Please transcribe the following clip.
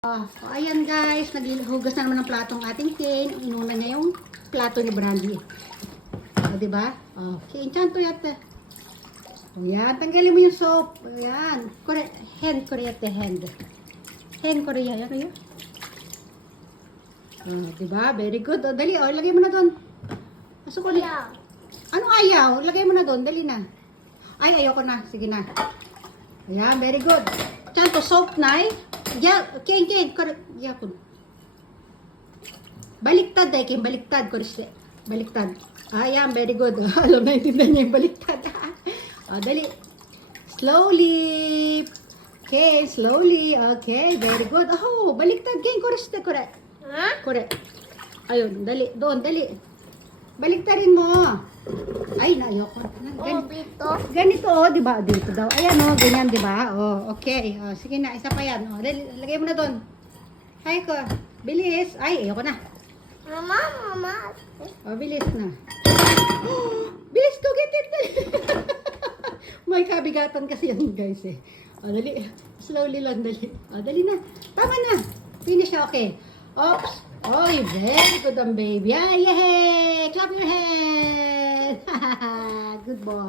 Ayan guys, naghugas na naman ng platong ating Kane. Inuna niya yung plato ni Brandy. Diba? Okay, enchanto yata. Ayan, tanggalin mo yung soap. Ayan, hand koreate hand. Hand korea, ano yun? Diba? Very good. Dali, lagay mo na doon. Pasok ulit. Anong ayaw? Lagay mo na doon, dali na. Ay, ayoko na. Sige na. Ayan, very good. Enchanto, soap na Ken, yakun. Baliktad Ken, baliktad, koriste. Baliktad. Ayan, very good. Alam na, intindihan niya yung baliktad. Dali. Slowly. Okay, slowly. Okay, very good. Oh, baliktad, Ken, koriste, kore. Kore. Ayun, dali. Doon, dali. Baliktarin mo. Ay, ayoko. Ganito, di ba? Dito daw. Ayan, ganyan, di ba? Okay. Sige na, isa pa yan. Dali, lagay mo na doon. Hay ko. Bilis. Ay, ayoko na. Mama. Bilis na. Bilis ko, get it. May kabigatan kasi yan, guys, eh. Dali. Slowly lang, dali. Dali na. Tama na. Finish na, okay. Oops. Oy, very good ang baby. Yay! Clap your hands. Good boy.